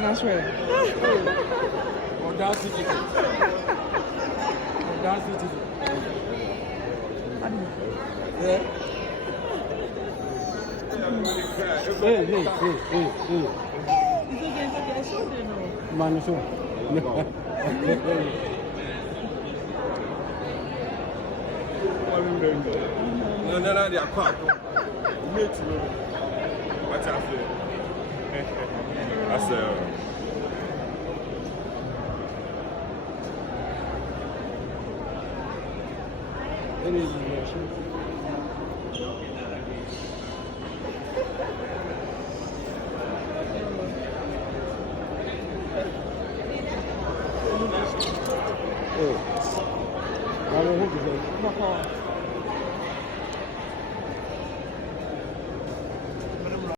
Bana swear. Audacity. Audacity. Yeah. Hey. It's okay, I showed them now. Mano, so. No, they are quite. What's happening? That's it is. Oh, I don't know who to say.